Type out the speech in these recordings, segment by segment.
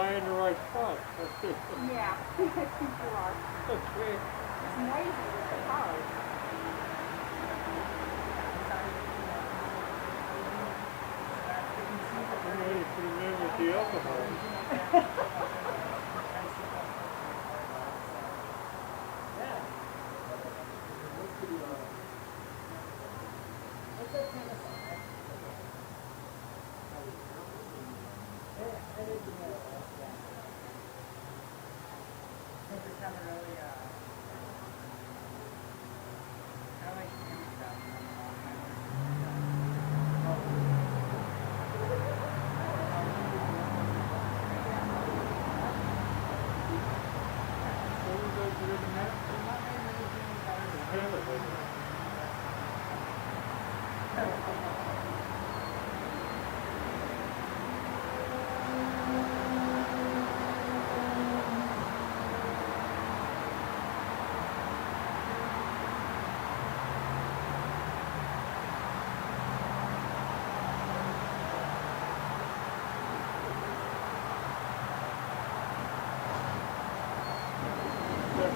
I in the right spot? Yeah, I think you are. Okay. It's noisy with the cars. I'm ready to put him in with the alcohol.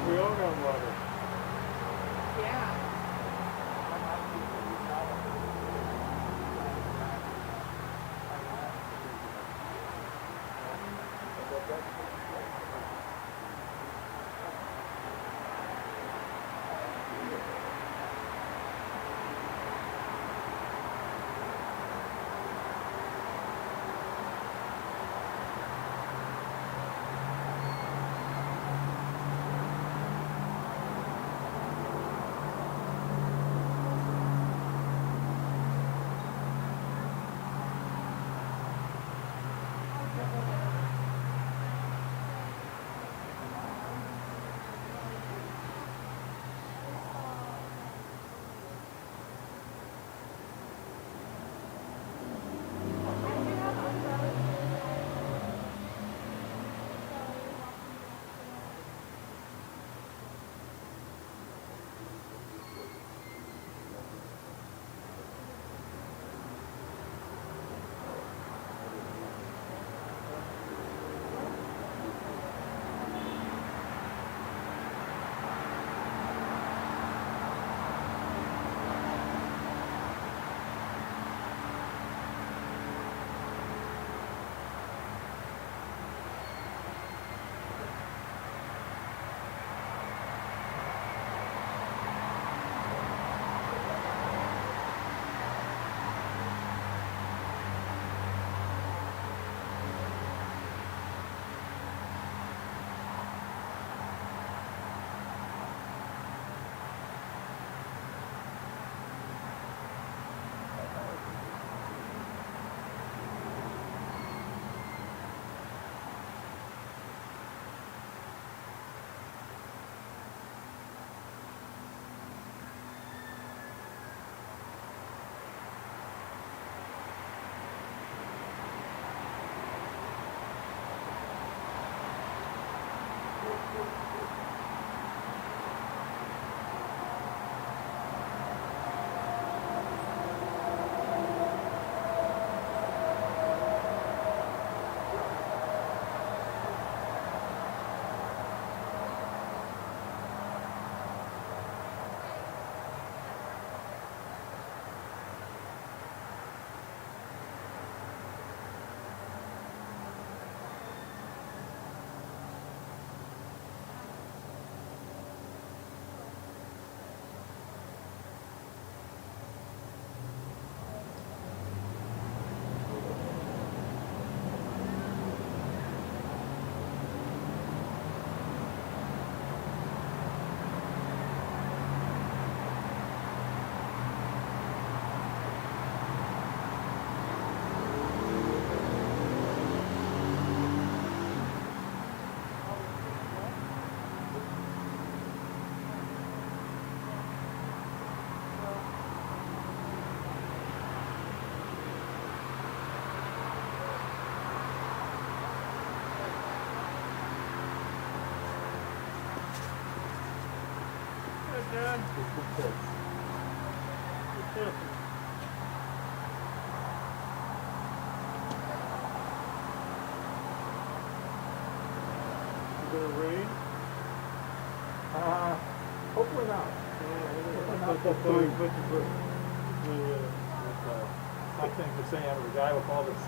We all got water. Yeah. Dad. gonna rain? Hopefully not. Not before you put the I think the same, the guy with all this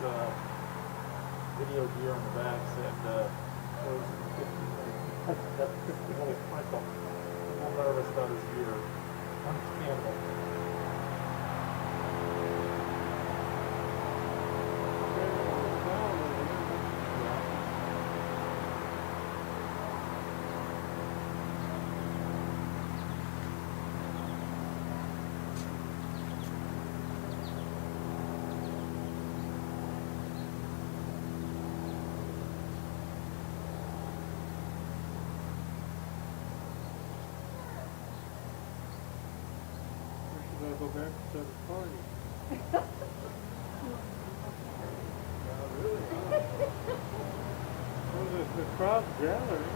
video gear on the back said that's really Michael. I'm nervous about his gear. Understandable. Should I go back to the party? Well, the crowd's gathering.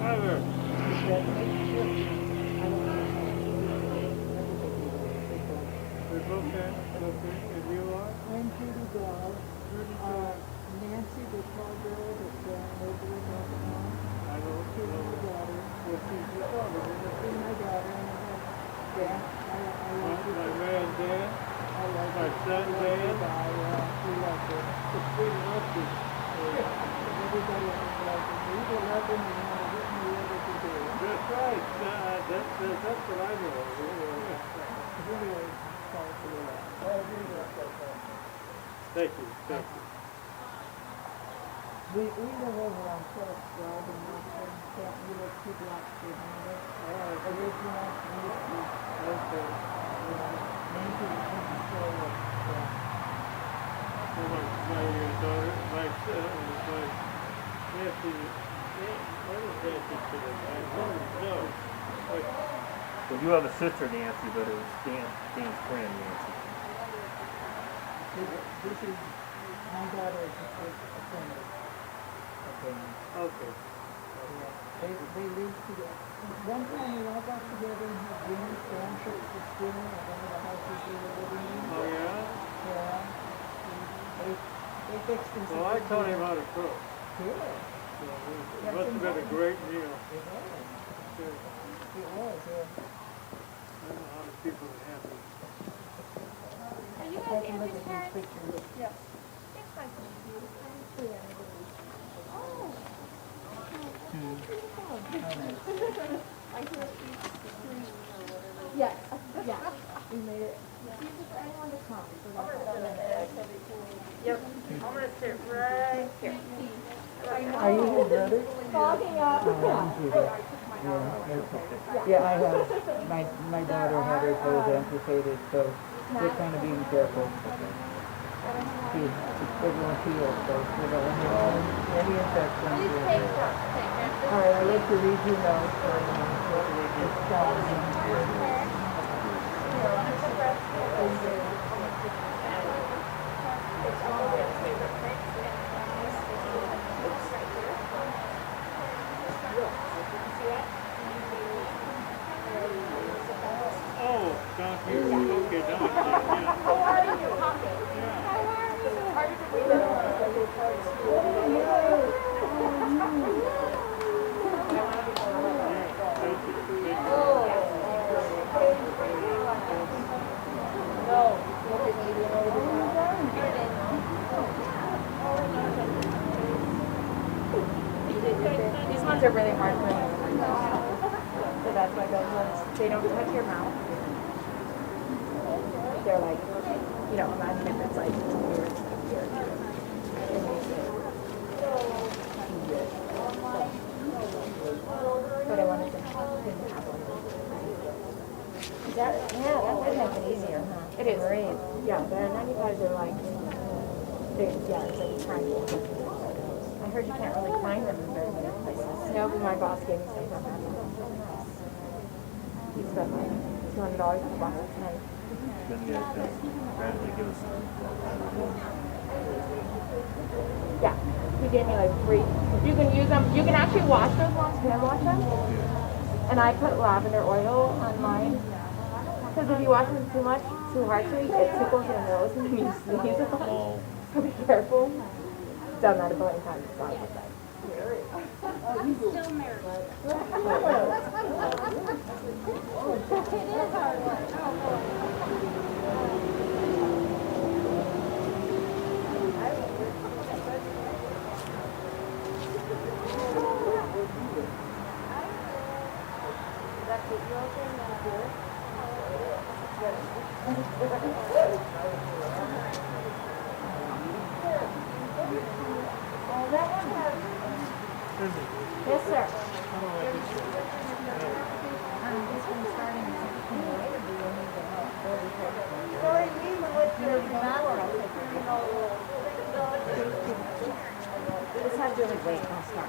Hi there. It's okay. And you are? I'm Judy Bell. Nancy, the tall girl that's over in Northern I don't she's know. my daughter. Well, she's your daughter, isn't it? She's my daughter, and I have Dan. I love My her. man Dan. I love My her. son I love Dan. her. We love her. It's sweet enough to Everybody else loves her. We will love them and want to hit me whatever to do. That's right. That's what I know. Really, call for that. Thank you. Thank you. We live over on Phillips Road in Northern Camp. We live 2 blocks behind it. Original Nancy local. Nancy was in the store with So my daughter, my son, my Nancy, what is Nancy to them? I don't know. Well, you have a sister, Nancy, but it was Dan's friend, Nancy. This is my daughter's a friend. Okay. They live together. One time we all got together and had dinner, Sam trips to dinner at one of the houses we were living in. Oh yeah? Yeah. They fixed us. Well, I taught him how to cook. Good. So it must have been a great meal. It was. Good. It was, yeah. I don't know how the people are happy. Are you I guys can look Andrew's at these parents? pictures. Yes. It's nice to meet you. Oh. I hear she's three or whatever. Yes, yeah. We made it. See if there's anyone to come. Yep. I'm gonna sit right here. Are you his brother? Fogging up. Yeah, I have, my daughter had her toes amputated, so we're kind of being careful. She's still going to heal, so we don't want any infections. Please take that. Take it. All right, I'd like to read you notes for it's challenging. ones are really hard for me. So that's why those ones, they don't touch your mouth. They're like, you know, imagine if it's like here and here. But I wanted to have one. Yeah, that would make it easier, huh? It is. Great. Yeah, the 95s are like, yeah, it's like a triangle. I heard you can't really find them in very many places. No, but my boss gave me some from that. He spent like $200 on the box tonight. Then you guys just randomly give us some. Yeah, he gave me like 3. You can use them. You can actually wash those ones. Can I wash them? And I put lavender oil on mine. Because if you wash them too much, too harshly, it tickles your nose and you sneeze a lot. Oh, So be careful. Done that a billion times. It's not like that. I'm still married. It is hard work. Yes, sir. This has really great. I'll start.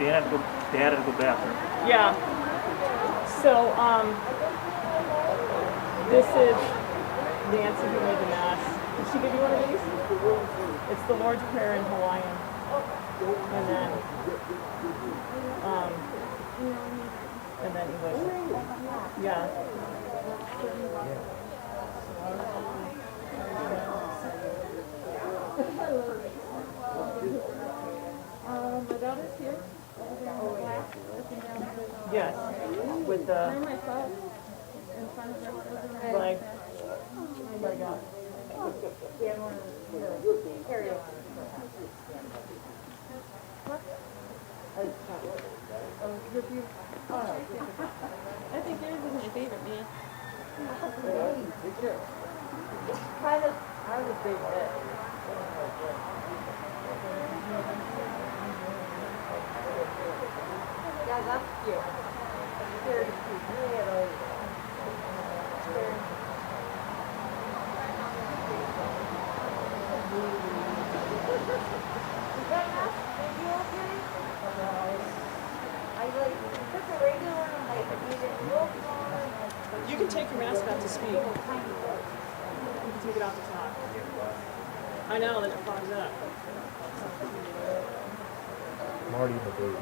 They had to go bathroom. Yeah. So, this is Nancy who made the mass. Did she give you one of these? It's the Lord's Prayer in Hawaiian. And then English. Yeah. My daughter's here. Yes. With the like. What I got? I think yours is my favorite, man. I was a big hit. Yeah, that's cute. Very cute. Really had a You can take your mask off to speak. You can take it off to talk. I know, then it fogs up. Marty the baby.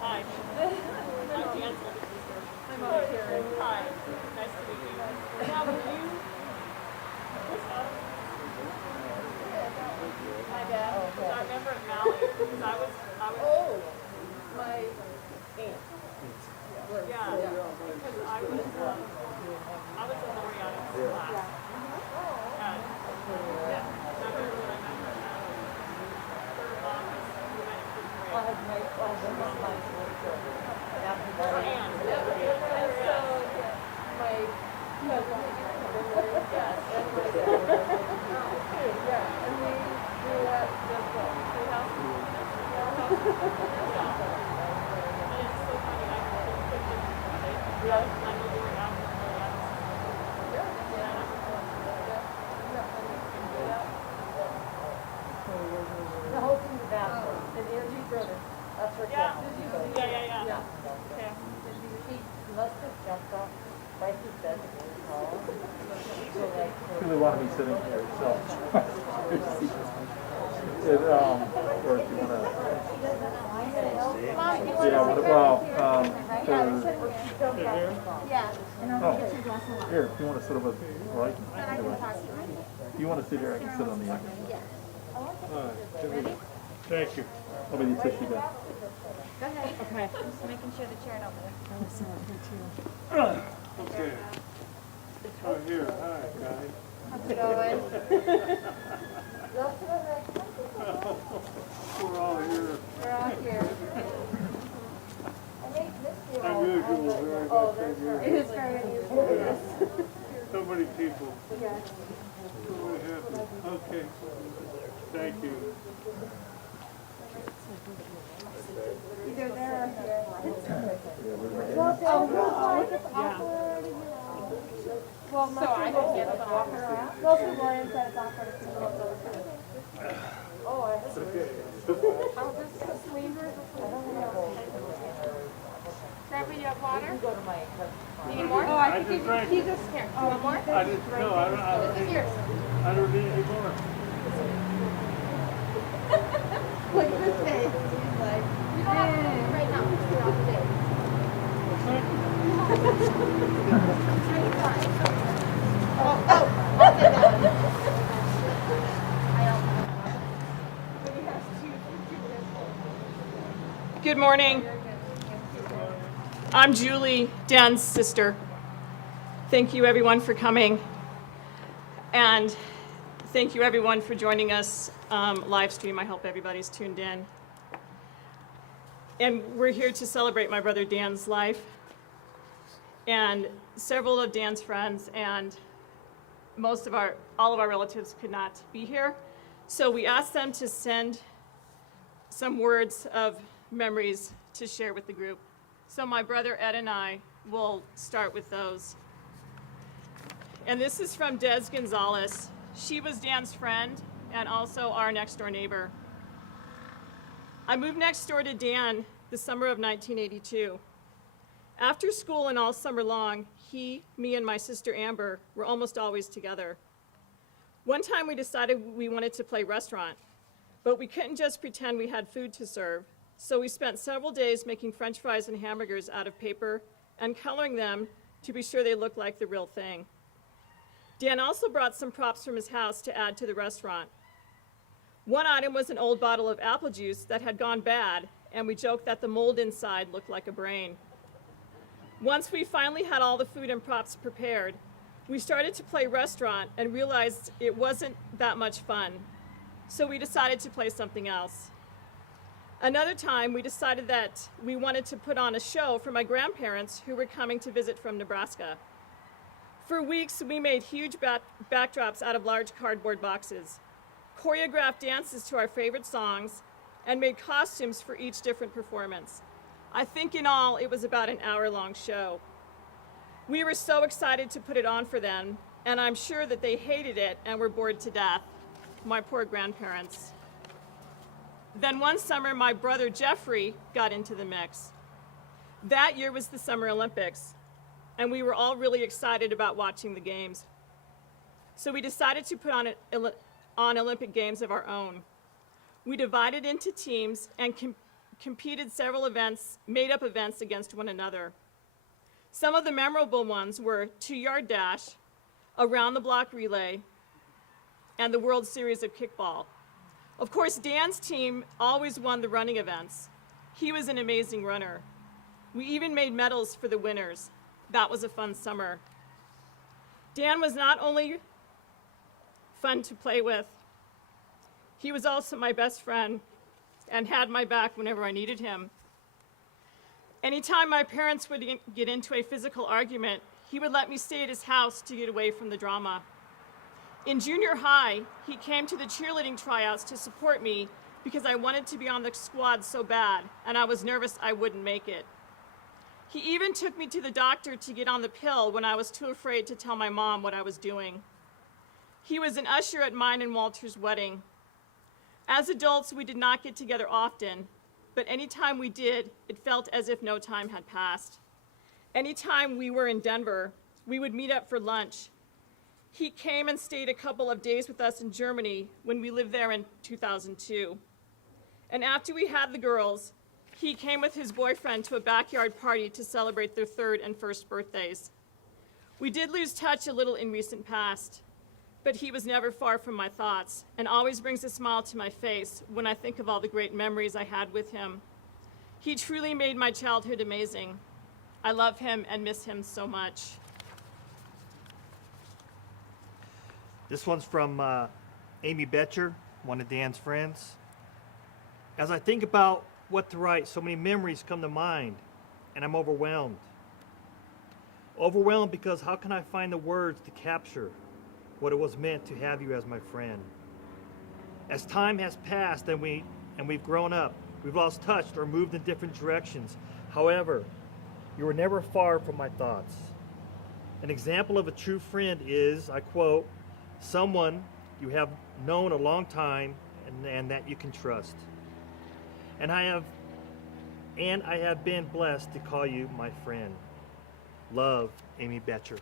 Hi. I'm Dan's older sister. I'm Mama Karen. Hi. Nice to meet you. Now, were you? My dad. Because I remember at Maui, because I was. My aunt. Yeah. Because I was in Loriana's class. And, yeah. I remember when I met her at third office. We went in fifth grade. Her aunt. And so, my cousin. Yes. And my dad. Yeah. And we grew up just three houses. And it's so funny. I can put them. Yeah. I know they were after The whole thing's a bathroom. And Angie's brother. That's her Yeah. cousin. Yeah. Okay. She must have jumped off like his bed to get tall. So like, Really want to be sitting here, so. Or if you want to. Yeah, here, if you want to sit over, right? If you want to sit here, I can sit on the end. Thank you. I'll be the tissue guy. go ahead. Okay. Just making sure the chair don't move. Okay. Oh, here, hi, guys. How's it going? We're all here. We're all here. Unusual, very Oh, much that's unusual. right. It is very unusual, yes. So many people. Yes. So many happy. Okay. Thank you. Either there or here. Well, So I can get the walker around? mostly Lauren said it's awkward if people don't go to the Oh, I It's okay. I'll just leave her. I don't know. Grandpa, you have water? Go to my Need more? Oh, I just drank He's it. just here. You want more? I didn't, no, This is yours. I don't need any more. Look at this face. He's like, You don't have to do it right now. Just do it on the day. Okay, now. Good morning. I'm Julie, Dan's sister. Thank you everyone for coming. And thank you everyone for joining us live stream. I hope everybody's tuned in. And we're here to celebrate my brother Dan's life. And several of Dan's friends and all of our relatives could not be here. So we asked them to send some words of memories to share with the group. So my brother Ed and I will start with those. And this is from Des Gonzalez. She was Dan's friend and also our next door neighbor. I moved next door to Dan the summer of 1982. After school and all summer long, he, me, and my sister Amber were almost always together. One time we decided we wanted to play restaurant, but we couldn't just pretend we had food to serve. So we spent several days making French fries and hamburgers out of paper and coloring them to be sure they looked like the real thing. Dan also brought some props from his house to add to the restaurant. One item was an old bottle of apple juice that had gone bad, and we joked that the mold inside looked like a brain. Once we finally had all the food and props prepared, we started to play restaurant and realized it wasn't that much fun, so we decided to play something else. Another time, we decided that we wanted to put on a show for my grandparents who were coming to visit from Nebraska. For weeks, we made huge backdrops out of large cardboard boxes, choreographed dances to our favorite songs, and made costumes for each different performance. I think in all, it was about an hour-long show. We were so excited to put it on for them, and I'm sure that they hated it and were bored to death, my poor grandparents. Then one summer, my brother Jeffrey got into the mix. That year was the Summer Olympics, and we were all really excited about watching the games. So we decided to put on Olympic Games of our own. We divided into teams and competed several events, made-up events against one another. Some of the memorable ones were 2-yard dash, a round-the-block relay, and the World Series of Kickball. Of course, Dan's team always won the running events. He was an amazing runner. We even made medals for the winners. That was a fun summer. Dan was not only fun to play with, he was also my best friend and had my back whenever I needed him. Anytime my parents would get into a physical argument, he would let me stay at his house to get away from the drama. In junior high, he came to the cheerleading tryouts to support me because I wanted to be on the squad so bad, and I was nervous I wouldn't make it. He even took me to the doctor to get on the pill when I was too afraid to tell my mom what I was doing. He was an usher at mine and Walter's wedding. As adults, we did not get together often, but anytime we did, it felt as if no time had passed. Anytime we were in Denver, we would meet up for lunch. He came and stayed a couple of days with us in Germany when we lived there in 2002. And after we had the girls, he came with his boyfriend to a backyard party to celebrate their 3rd and 1st birthdays. We did lose touch a little in recent past, but he was never far from my thoughts and always brings a smile to my face when I think of all the great memories I had with him. He truly made my childhood amazing. I love him and miss him so much. This one's from Amy Betcher, one of Dan's friends. As I think about what to write, so many memories come to mind, and I'm overwhelmed. Overwhelmed because how can I find the words to capture what it was meant to have you as my friend? As time has passed and we've grown up, we've lost touch or moved in different directions. However, you were never far from my thoughts. An example of a true friend is, I quote, someone you have known a long time and that you can trust. And I have been blessed to call you my friend. Love, Amy Betcher.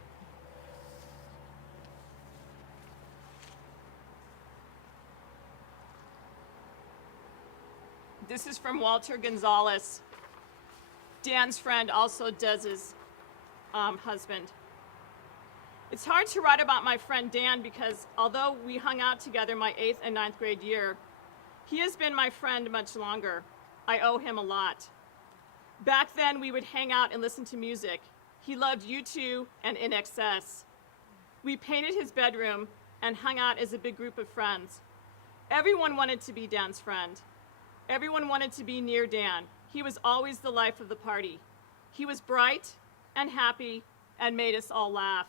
This is from Walter Gonzalez, Dan's friend, also Dez's husband. It's hard to write about my friend Dan because although we hung out together my 8th and 9th grade year, he has been my friend much longer. I owe him a lot. Back then, we would hang out and listen to music. He loved U2 and INXS. We painted his bedroom and hung out as a big group of friends. Everyone wanted to be Dan's friend. Everyone wanted to be near Dan. He was always the life of the party. He was bright and happy and made us all laugh.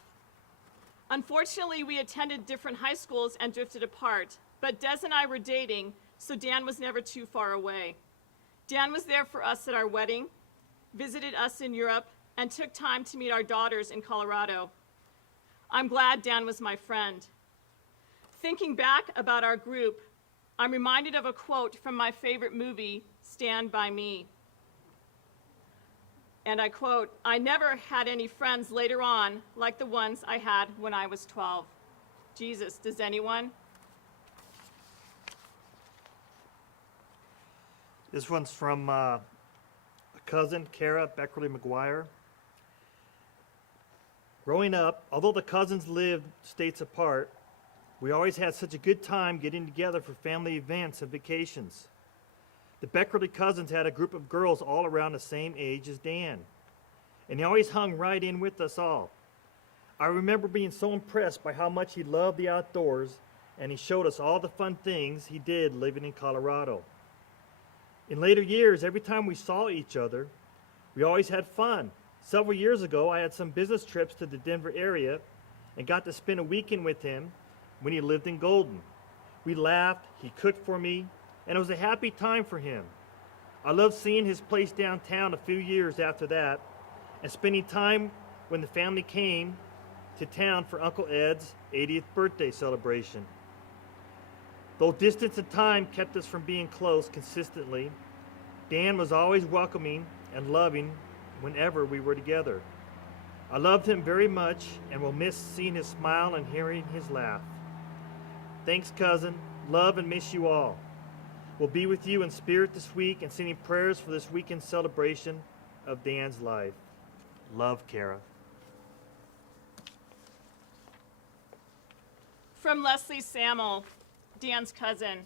Unfortunately, we attended different high schools and drifted apart, but Des and I were dating, so Dan was never too far away. Dan was there for us at our wedding, visited us in Europe, and took time to meet our daughters in Colorado. I'm glad Dan was my friend. Thinking back about our group, I'm reminded of a quote from my favorite movie, Stand By Me. And I quote, "I never had any friends later on like the ones I had when I was 12. Jesus, does anyone? This one's from a cousin, Kara Beckerle McGuire. Growing up, although the cousins lived states apart, We always had such a good time getting together for family events and vacations. The Beckerle cousins had a group of girls all around the same age as Dan, and he always hung right in with us all. I remember being so impressed by how much he loved the outdoors, and he showed us all the fun things he did living in Colorado. In later years, every time we saw each other, we always had fun. Several years ago, I had some business trips to the Denver area and got to spend a weekend with him when he lived in Golden. We laughed, he cooked for me, and it was a happy time for him. I loved seeing his place downtown a few years after that and spending time when the family came to town for Uncle Ed's 80th birthday celebration. Though distance and time kept us from being close consistently, Dan was always welcoming and loving whenever we were together. I loved him very much and will miss seeing his smile and hearing his laugh. Thanks, cousin. Love and miss you all. We'll be with you in spirit this week and sending prayers for this weekend celebration of Dan's life. Love, Kara. From Leslie Samuel, Dan's cousin.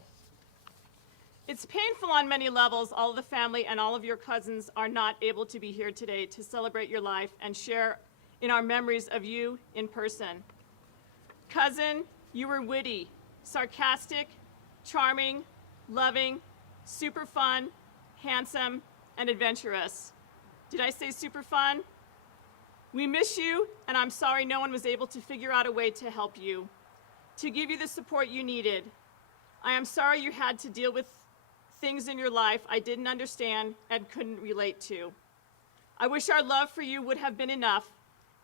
It's painful on many levels. All of the family and all of your cousins are not able to be here today to celebrate your life and share in our memories of you in person. Cousin, you were witty, sarcastic, charming, loving, super fun, handsome, and adventurous. Did I say super fun? We miss you, and I'm sorry no one was able to figure out a way to help you, to give you the support you needed. I am sorry you had to deal with things in your life I didn't understand and couldn't relate to. I wish our love for you would have been enough,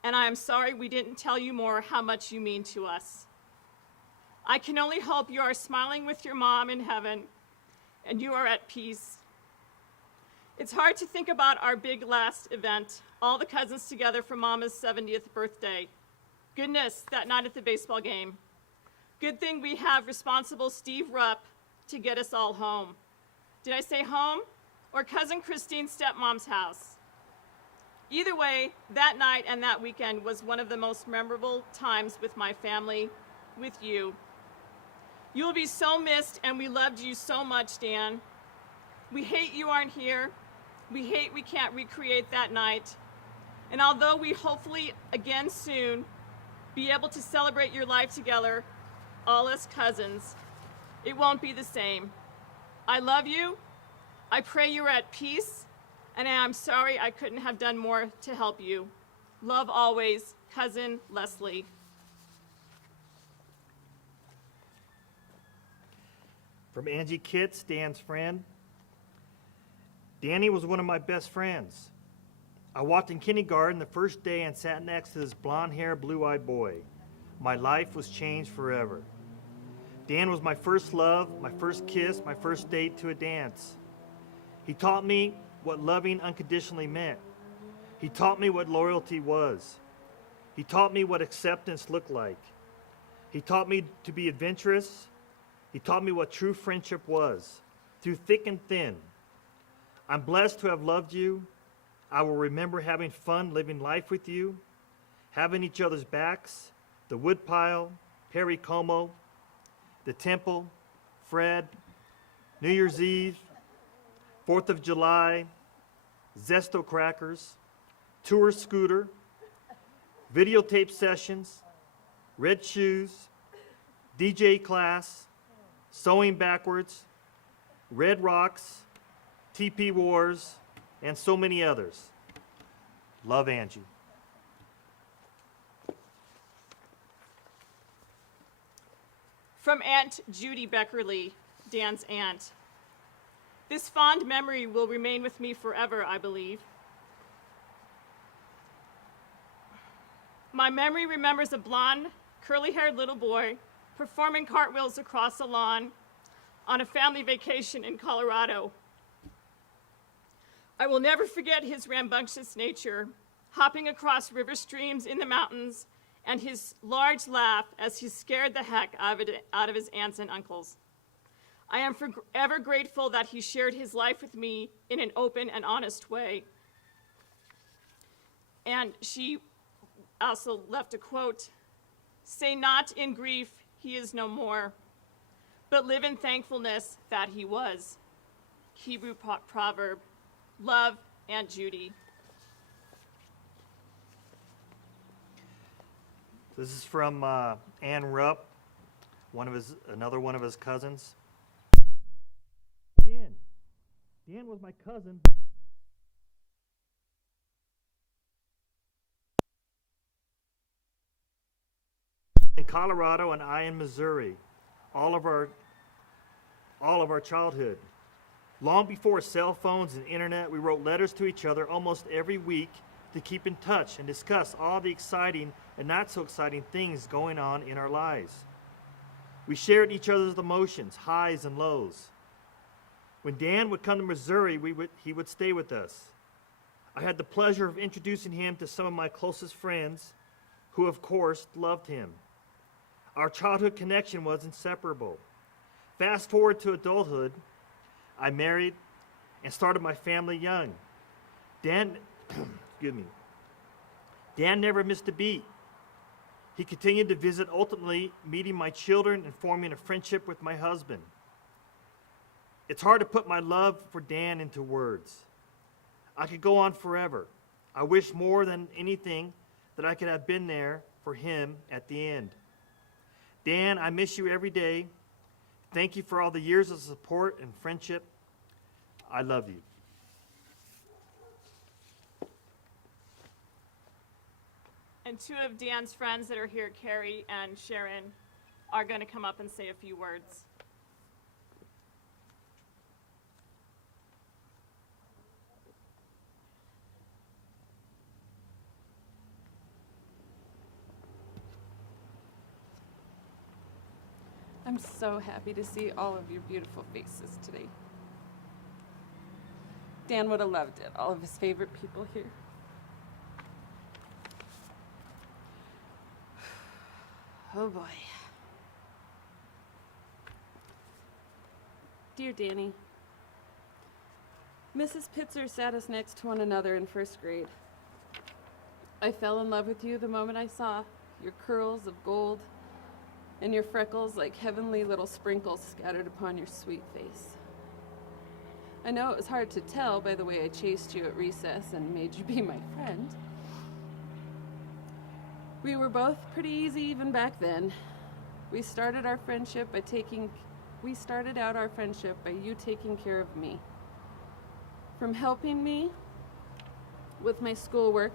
and I am sorry we didn't tell you more how much you mean to us. I can only hope you are smiling with your mom in heaven and you are at peace. It's hard to think about our big last event, all the cousins together for Mama's 70th birthday. Goodness, that night at the baseball game. Good thing we have responsible Steve Rupp to get us all home. Did I say home or cousin Christine's stepmom's house? Either way, that night and that weekend was one of the most memorable times with my family, with you. You will be so missed, and we loved you so much, Dan. We hate you aren't here. We hate we can't recreate that night. And although we hopefully again soon be able to celebrate your life together, all as cousins, it won't be the same. I love you. I pray you're at peace, and I'm sorry I couldn't have done more to help you. Love always, Cousin Leslie. From Angie Kitts, Dan's friend. Danny was one of my best friends. I walked in kindergarten the first day and sat next to this blonde-haired, blue-eyed boy. My life was changed forever. Dan was my first love, my first kiss, my first date to a dance. He taught me what loving unconditionally meant. He taught me what loyalty was. He taught me what acceptance looked like. He taught me to be adventurous. He taught me what true friendship was, through thick and thin. I'm blessed to have loved you. I will remember having fun living life with you, having each other's backs, the woodpile, Perry Como, the temple, Fred, New Year's Eve, 4th of July, Zesto crackers, tour scooter, videotape sessions, red shoes, DJ class, sewing backwards, Red Rocks, TP Wars, and so many others. Love, Angie. From Aunt Judy Beckerle, Dan's aunt. This fond memory will remain with me forever, I believe. My memory remembers a blonde, curly-haired little boy performing cartwheels across a lawn on a family vacation in Colorado. I will never forget his rambunctious nature, hopping across river streams in the mountains, and his large laugh as he scared the heck out of his aunts and uncles. I am forever grateful that he shared his life with me in an open and honest way. And she also left a quote, "Say not in grief, He is no more, but live in thankfulness that he was. Hebrew proverb, love Aunt Judy. This is from Ann Rupp, another one of his cousins. Dan was my cousin. In Colorado and I in Missouri, all of our childhood. Long before cell phones and internet, we wrote letters to each other almost every week to keep in touch and discuss all the exciting and not so exciting things going on in our lives. We shared each other's emotions, highs and lows. When Dan would come to Missouri, he would stay with us. I had the pleasure of introducing him to some of my closest friends who, of course, loved him. Our childhood connection was inseparable. Fast forward to adulthood, I married and started my family young. Dan never missed a beat. He continued to visit, ultimately meeting my children and forming a friendship with my husband. It's hard to put my love for Dan into words. I could go on forever. I wish more than anything that I could have been there for him at the end. Dan, I miss you every day. Thank you for all the years of support and friendship. I love you. And two of Dan's friends that are here, Carrie and Sharon, are going to come up and say a few words. I'm so happy to see all of your beautiful faces today. Dan would have loved it, all of his favorite people here. Oh boy. Dear Danny, Mrs. Pitzer sat us next to one another in first grade. I fell in love with you the moment I saw your curls of gold and your freckles like heavenly little sprinkles scattered upon your sweet face. I know it was hard to tell by the way I chased you at recess and made you be my friend. We were both pretty easy even back then. We started out our friendship by you taking care of me. From helping me with my schoolwork,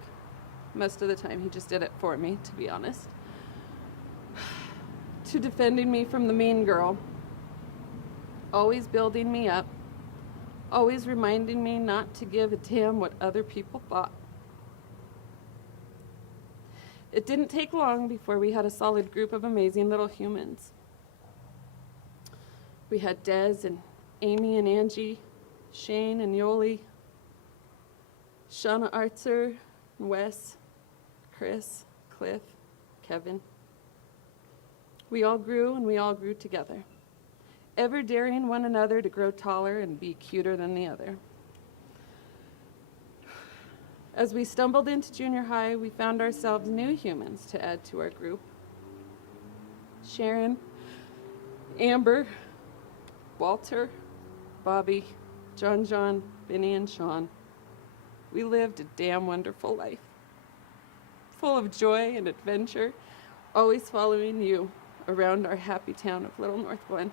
most of the time he just did it for me, to be honest, to defending me from the mean girl, always building me up, always reminding me not to give a damn what other people thought. It didn't take long before we had a solid group of amazing little humans. We had Des and Amy and Angie, Shane and Yoli, Shauna Artzer, and Wes, Chris, Cliff, Kevin. We all grew and we all grew together, ever daring one another to grow taller and be cuter than the other. As we stumbled into junior high, we found ourselves new humans to add to our group. Sharon, Amber, Walter, Bobby, John, Vinny, and Sean. We lived a damn wonderful life, full of joy and adventure, always following you around our happy town of Little North Glen.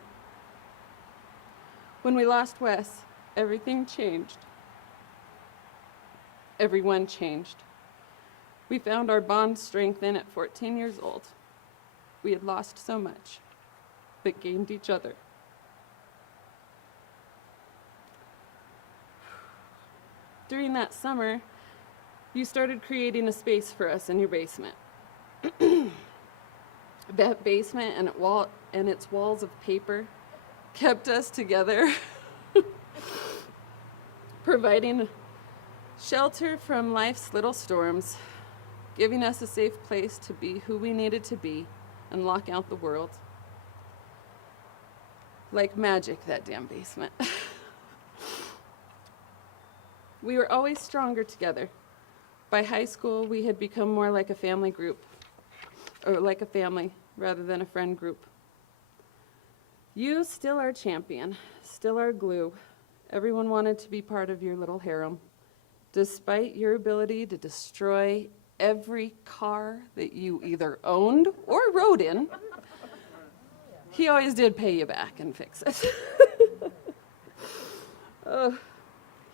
When we lost Wes, everything changed. Everyone changed. We found our bond strengthen at 14 years old. We had lost so much, but gained each other. During that summer, you started creating a space for us in your basement. That basement and its walls of paper kept us together, providing shelter from life's little storms, giving us a safe place to be who we needed to be and lock out the world. Like magic, that damn basement. We were always stronger together. By high school, we had become more like a family group, or like a family rather than a friend group. You still our champion, still our glue. Everyone wanted to be part of your little harem. Despite your ability to destroy every car that you either owned or rode in, he always did pay you back and fix it. Oh,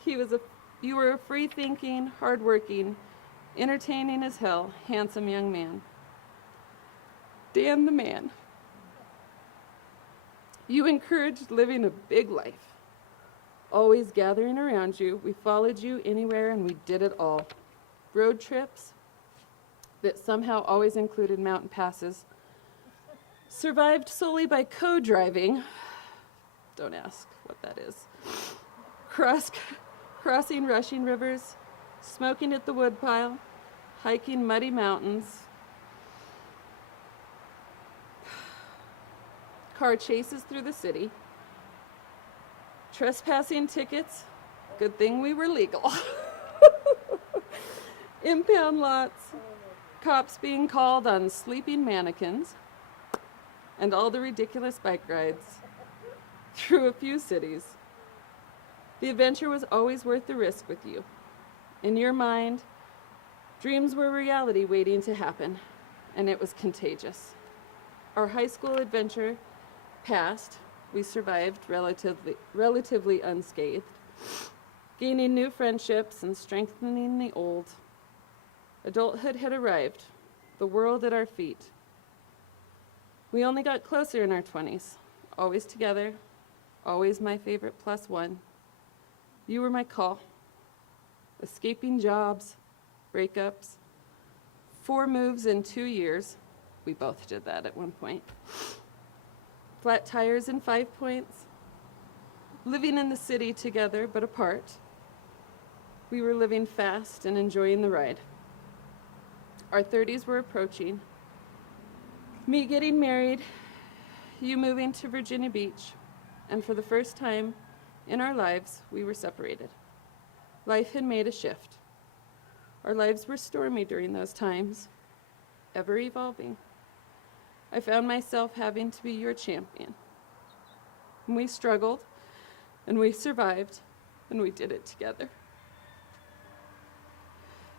you were a free-thinking, hard-working, entertaining as hell, handsome young man. Dan the man. You encouraged living a big life. Always gathering around you, we followed you anywhere and we did it all. Road trips that somehow always included mountain passes. Survived solely by co-driving. Don't ask what that is. Crossing rushing rivers, smoking at the woodpile, hiking muddy mountains, car chases through the city, trespassing tickets, good thing we were legal, impound lots, cops being called on sleeping mannequins, and all the ridiculous bike rides through a few cities. The adventure was always worth the risk with you. In your mind, dreams were reality waiting to happen, and it was contagious. Our high school adventure passed, we survived relatively unscathed, gaining new friendships and strengthening the old. Adulthood had arrived, the world at our feet. We only got closer in our 20s, always together, always my favorite +1. You were my call. Escaping jobs, breakups, 4 moves in 2 years. We both did that at one point. Flat tires in 5 points. Living in the city together but apart. We were living fast and enjoying the ride. Our 30s were approaching. Me getting married, you moving to Virginia Beach, and for the first time in our lives, we were separated. Life had made a shift. Our lives were stormy during those times, ever evolving. I found myself having to be your champion. And we struggled, and we survived, and we did it together.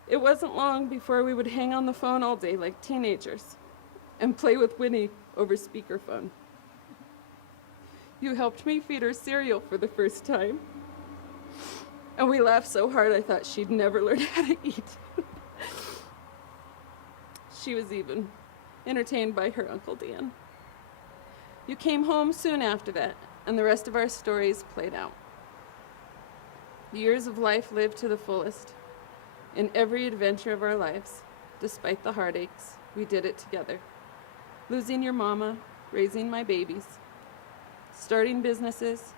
It wasn't long before we would hang on the phone all day like teenagers and play with Winnie over speakerphone. You helped me feed her cereal for the first time. And we laughed so hard I thought she'd never learn how to eat. She was even entertained by her Uncle Dan. You came home soon after that, and the rest of our stories played out. Years of life lived to the fullest. In every adventure of our lives, despite the heartaches, we did it together. Losing your mama, raising my babies, starting businesses,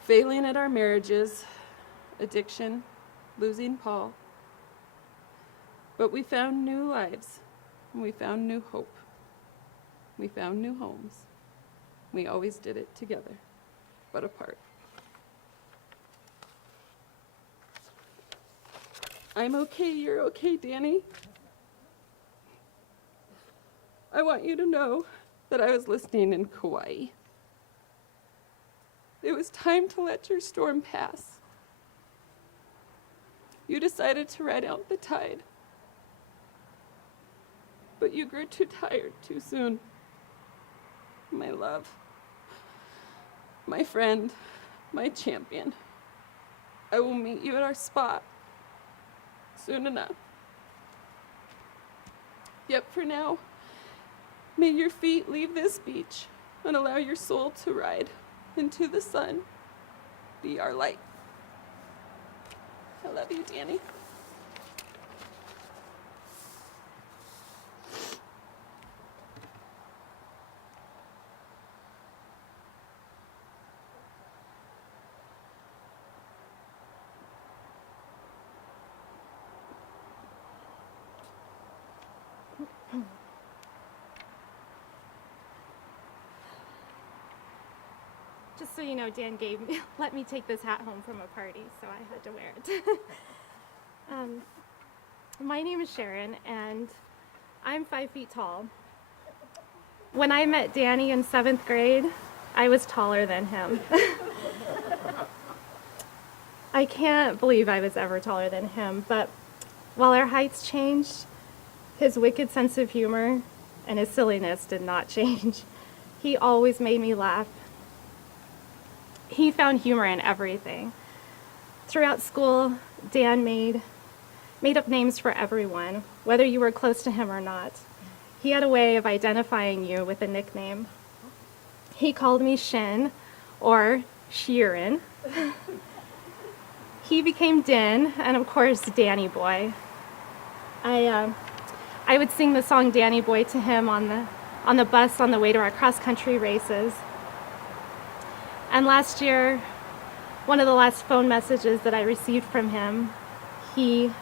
failing at our marriages, addiction, losing Paul. But we found new lives, and we found new hope. We found new homes. We always did it together, but apart. I'm okay, you're okay, Danny. I want you to know that I was listening in Kauai. It was time to let your storm pass. You decided to ride out the tide. But you grew too tired too soon. My love, my friend, my champion. I will meet you at our spot soon enough. Yet for now, may your feet leave this beach and allow your soul to ride into the sun. Be our light. I love you, Danny. Just so you know, Dan let me take this hat home from a party, so I had to wear it. My name is Sharon, and I'm 5 feet tall. When I met Danny in 7th grade, I was taller than him. I can't believe I was ever taller than him, but while our heights changed, his wicked sense of humor and his silliness did not change. He always made me laugh. He found humor in everything. Throughout school, Dan made up names for everyone, whether you were close to him or not. He had a way of identifying you with a nickname. He called me Shin, or Sheeran. He became Din, and of course, Danny Boy. I would sing the song Danny Boy to him on the bus on the way to our cross-country races. And last year, one of the last phone messages that I received from him, he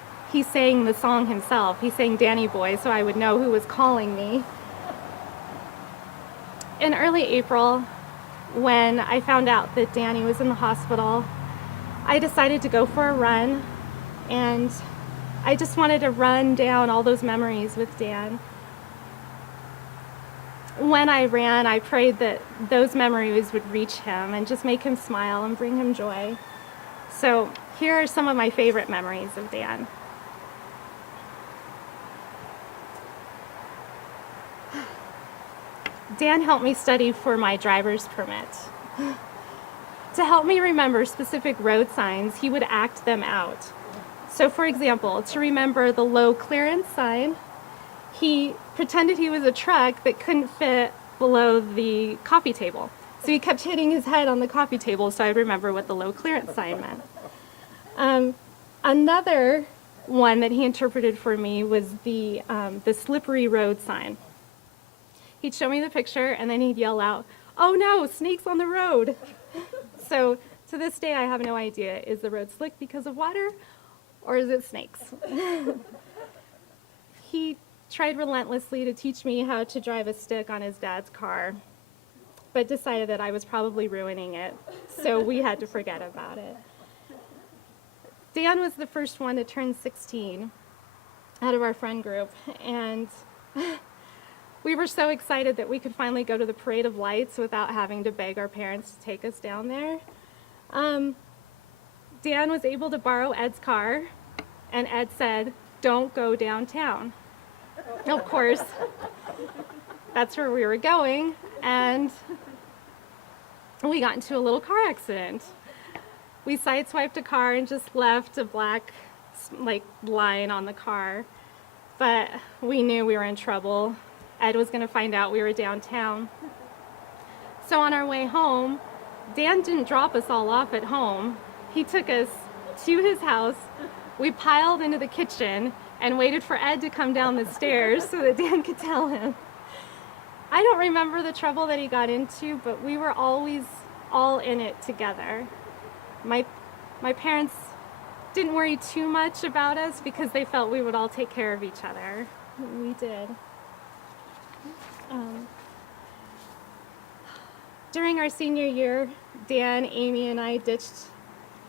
sang the song himself. He sang Danny Boy, so I would know who was calling me. In early April, when I found out that Danny was in the hospital, I decided to go for a run, and I just wanted to run down all those memories with Dan. When I ran, I prayed that those memories would reach him and just make him smile and bring him joy. So here are some of my favorite memories of Dan. Dan helped me study for my driver's permit. To help me remember specific road signs, he would act them out. So for example, to remember the low clearance sign, he pretended he was a truck that couldn't fit below the coffee table. So he kept hitting his head on the coffee table so I'd remember what the low clearance sign meant. Another one that he interpreted for me was the slippery road sign. He'd show me the picture and then he'd yell out, "Oh no, snakes on the road." So to this day, I have no idea. Is the road slick because of water or is it snakes? He tried relentlessly to teach me how to drive a stick on his dad's car, but decided that I was probably ruining it, so we had to forget about it. Dan was the first one to turn 16 out of our friend group, and we were so excited that we could finally go to the Parade of Lights without having to beg our parents to take us down there. Dan was able to borrow Ed's car, and Ed said, "Don't go downtown." Of course, that's where we were going, and we got into a little car accident. We sideswiped a car and just left a black line on the car, but we knew we were in trouble. Ed was going to find out we were downtown. So on our way home, Dan didn't drop us all off at home. He took us to his house. We piled into the kitchen and waited for Ed to come down the stairs so that Dan could tell him. I don't remember the trouble that he got into, but we were always all in it together. My parents didn't worry too much about us because they felt we would all take care of each other. We did. During our senior year, Dan, Amy, and I ditched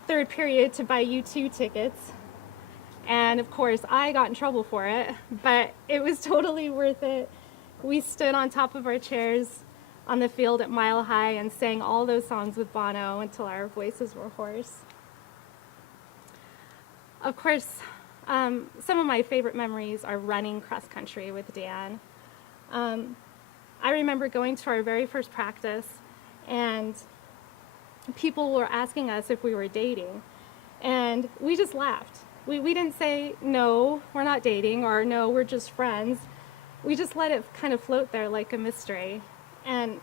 third period to buy U2 tickets. And of course, I got in trouble for it, but it was totally worth it. We stood on top of our chairs on the field at Mile High and sang all those songs with Bono until our voices were hoarse. Of course, some of my favorite memories are running cross country with Dan. I remember going to our very first practice and people were asking us if we were dating, and we just laughed. We didn't say, "No, we're not dating," or "No, we're just friends." We just let it kind of float there like a mystery. And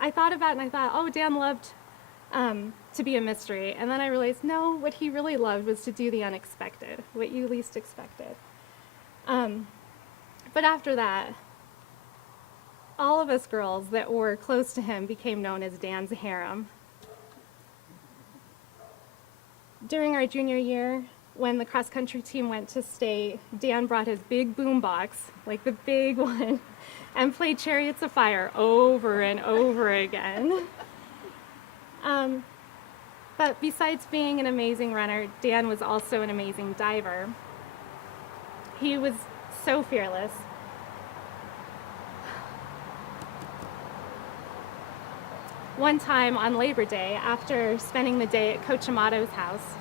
I thought about it and I thought, oh, Dan loved to be a mystery. And then I realized, no, what he really loved was to do the unexpected, what you least expected. But after that, all of us girls that were close to him became known as Dan's harem. During our junior year, when the cross-country team went to state, Dan brought his big boombox, like the big one, and played Chariots of Fire over and over again. But besides being an amazing runner, Dan was also an amazing diver. He was so fearless. one time on Labor Day, after spending the day at Coach Amato's house,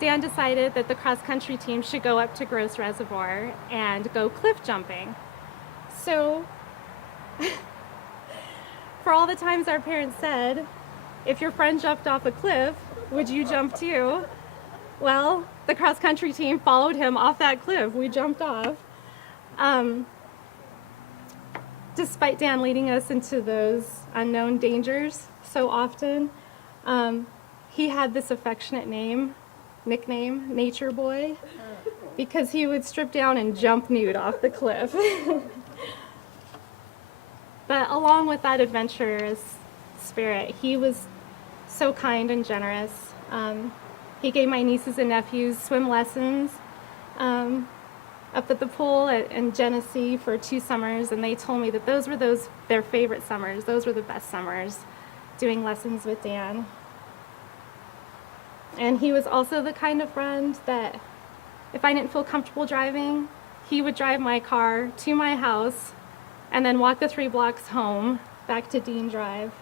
Dan decided that the cross-country team should go up to Gross Reservoir and go cliff jumping. So, for all the times our parents said, if your friend jumped off a cliff, would you jump too? Well, the cross-country team followed him off that cliff. We jumped off. Despite Dan leading us into those unknown dangers so often, he had this affectionate nickname, Nature Boy, because he would strip down and jump nude off the cliff. But along with that adventurous spirit, he was so kind and generous. He gave my nieces and nephews swim lessons up at the pool in Genesee for 2 summers, and they told me that those were their favorite summers. Those were the best summers, doing lessons with Dan. And he was also the kind of friend that if I didn't feel comfortable driving, he would drive my car to my house and then walk the 3 blocks home back to Dean Drive.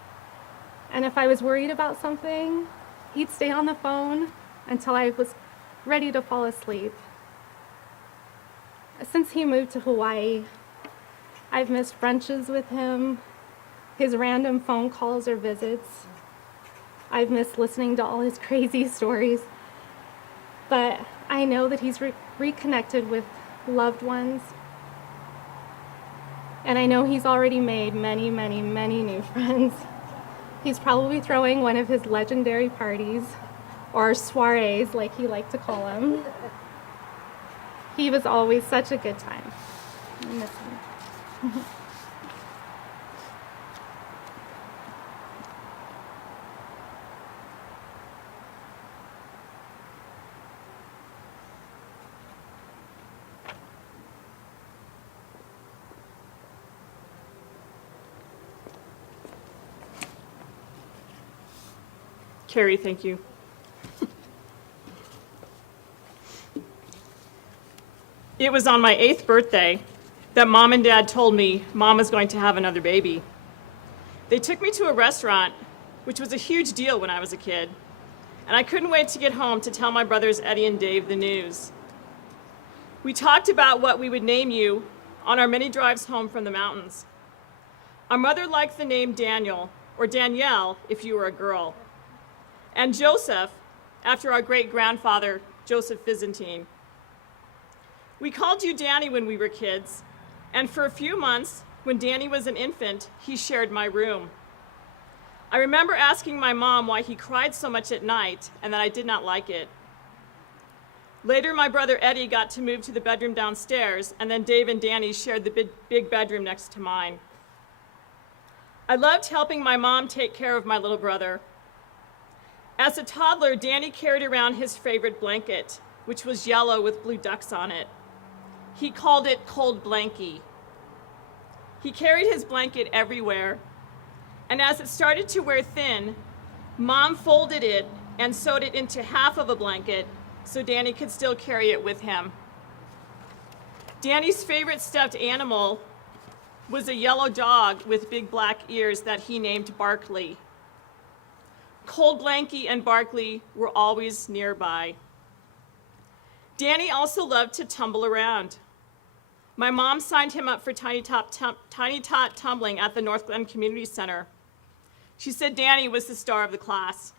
And if I was worried about something, he'd stay on the phone until I was ready to fall asleep. Since he moved to Hawaii, I've missed brunches with him, his random phone calls or visits. I've missed listening to all his crazy stories. But I know that he's reconnected with loved ones. And I know he's already made many, many, many new friends. He's probably throwing one of his legendary parties, or soirees like he liked to call them. He was always such a good time. I miss him. Carrie, thank you. It was on my 8th birthday that Mom and Dad told me Mom was going to have another baby. They took me to a restaurant, which was a huge deal when I was a kid, and I couldn't wait to get home to tell my brothers Eddie and Dave the news. We talked about what we would name you on our many drives home from the mountains. Our mother liked the name Daniel, or Danielle if you were a girl, and Joseph, after our great-grandfather, Joseph Byzantine. We called you Danny when we were kids, and for a few months, when Danny was an infant, he shared my room. I remember asking my mom why he cried so much at night and that I did not like it. Later, my brother Eddie got to move to the bedroom downstairs, and then Dave and Danny shared the big bedroom next to mine. I loved helping my mom take care of my little brother. As a toddler, Danny carried around his favorite blanket, which was yellow with blue ducks on it. He called it Cold Blankie. He carried his blanket everywhere, and as it started to wear thin, Mom folded it and sewed it into half of a blanket so Danny could still carry it with him. Danny's favorite stuffed animal was a yellow dog with big black ears that he named Barkley. Cold Blankie and Barkley were always nearby. Danny also loved to tumble around. My mom signed him up for Tiny Tot tumbling at the North Glen Community Center. She said Danny was the star of the class.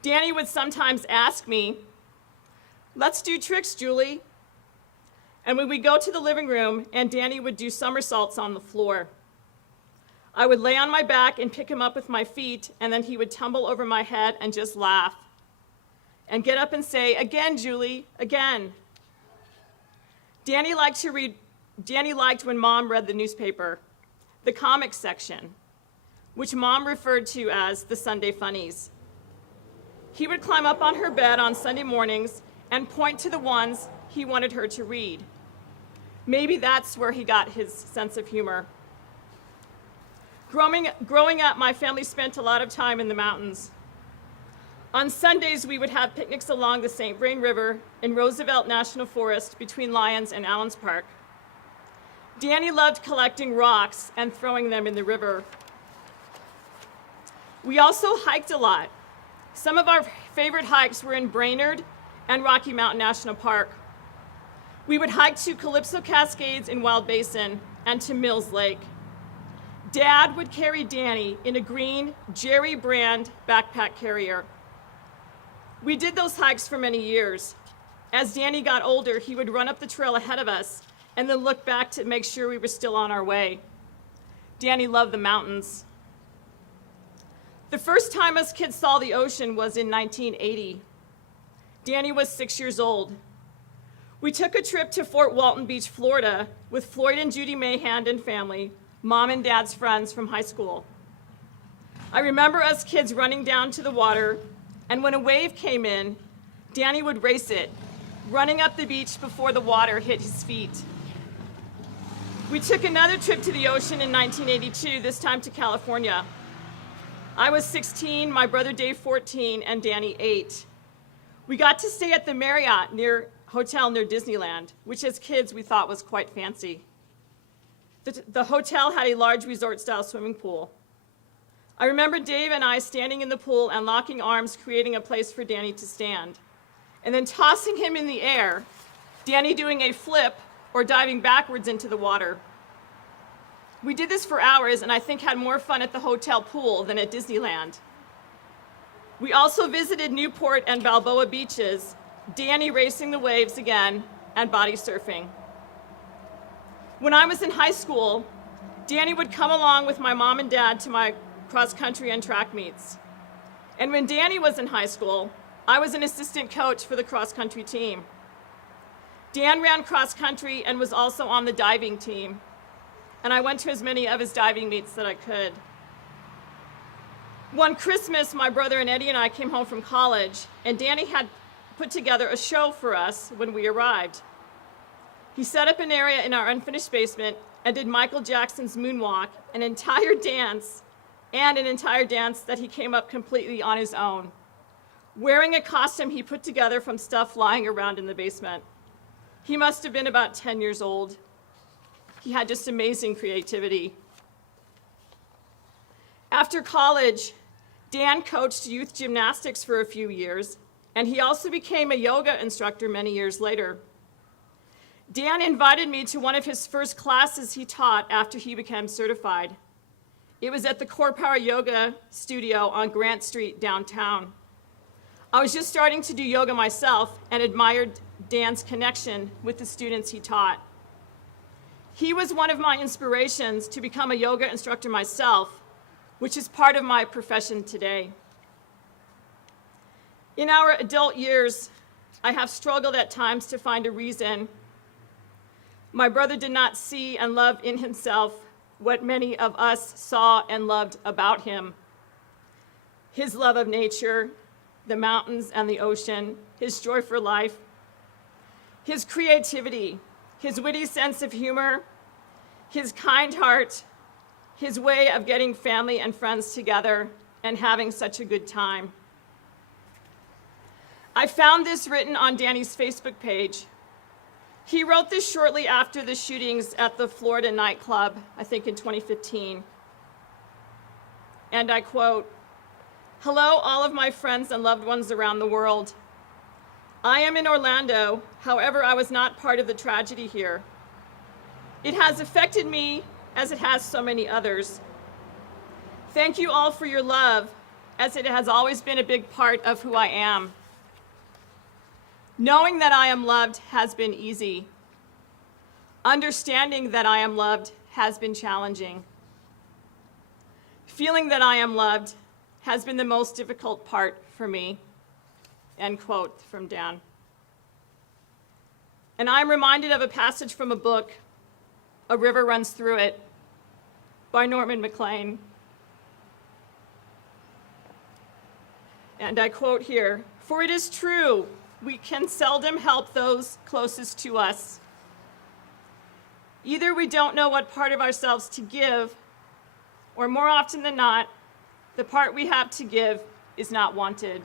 Danny would sometimes ask me, "Let's do tricks, Julie." And when we go to the living room, and Danny would do somersaults on the floor. I would lay on my back and pick him up with my feet, and then he would tumble over my head and just laugh. And get up and say, "Again, Julie, again." Danny liked when Mom read the newspaper, the comics section, which Mom referred to as the Sunday Funnies. He would climb up on her bed on Sunday mornings and point to the ones he wanted her to read. Maybe that's where he got his sense of humor. Growing up, my family spent a lot of time in the mountains. On Sundays, we would have picnics along the St. Vrain River in Roosevelt National Forest between Lyons and Allens Park. Danny loved collecting rocks and throwing them in the river. We also hiked a lot. Some of our favorite hikes were in Brainerd and Rocky Mountain National Park. We would hike to Calypso Cascades in Wild Basin and to Mills Lake. Dad would carry Danny in a green Jerry brand backpack carrier. We did those hikes for many years. As Danny got older, he would run up the trail ahead of us and then look back to make sure we were still on our way. Danny loved the mountains. The first time us kids saw the ocean was in 1980. Danny was 6 years old. We took a trip to Fort Walton Beach, Florida, with Floyd and Judy Mayhand and family, Mom and Dad's friends from high school. I remember us kids running down to the water, and when a wave came in, Danny would race it, running up the beach before the water hit his feet. We took another trip to the ocean in 1982, this time to California. I was 16, my brother Dave 14, and Danny 8. We got to stay at the Marriott hotel near Disneyland, which as kids we thought was quite fancy. The hotel had a large resort-style swimming pool. I remember Dave and I standing in the pool and locking arms, creating a place for Danny to stand, and then tossing him in the air, Danny doing a flip or diving backwards into the water. We did this for hours and I think had more fun at the hotel pool than at Disneyland. We also visited Newport and Balboa beaches, Danny racing the waves again and body surfing. When I was in high school, Danny would come along with my mom and dad to my cross country and track meets. And when Danny was in high school, I was an assistant coach for the cross country team. Dan ran cross country and was also on the diving team, and I went to as many of his diving meets that I could. One Christmas, my brother and Eddie and I came home from college, and Danny had put together a show for us when we arrived. He set up an area in our unfinished basement and did Michael Jackson's Moonwalk, an entire dance that he came up completely on his own, wearing a costume he put together from stuff lying around in the basement. He must have been about 10 years old. He had just amazing creativity. After college, Dan coached youth gymnastics for a few years, and he also became a yoga instructor many years later. Dan invited me to one of his first classes he taught after he became certified. It was at the Core Power Yoga studio on Grant Street downtown. I was just starting to do yoga myself and admired Dan's connection with the students he taught. He was one of my inspirations to become a yoga instructor myself, which is part of my profession today. In our adult years, I have struggled at times to find a reason. My brother did not see and love in himself what many of us saw and loved about him. His love of nature, the mountains and the ocean, his joy for life, his creativity, his witty sense of humor, his kind heart, his way of getting family and friends together and having such a good time. I found this written on Danny's Facebook page. He wrote this shortly after the shootings at the Florida nightclub, I think in 2015. And I quote, "Hello, all of my friends and loved ones around the world. I am in Orlando, however, I was not part of the tragedy here. It has affected me as it has so many others. Thank you all for your love, as it has always been a big part of who I am. Knowing that I am loved has been easy. Understanding that I am loved has been challenging. Feeling that I am loved has been the most difficult part for me." End quote from Dan. And I'm reminded of a passage from a book, A River Runs Through It, by Norman MacLean. And I quote here, "For it is true, we can seldom help those closest to us. Either we don't know what part of ourselves to give, or more often than not, the part we have to give is not wanted.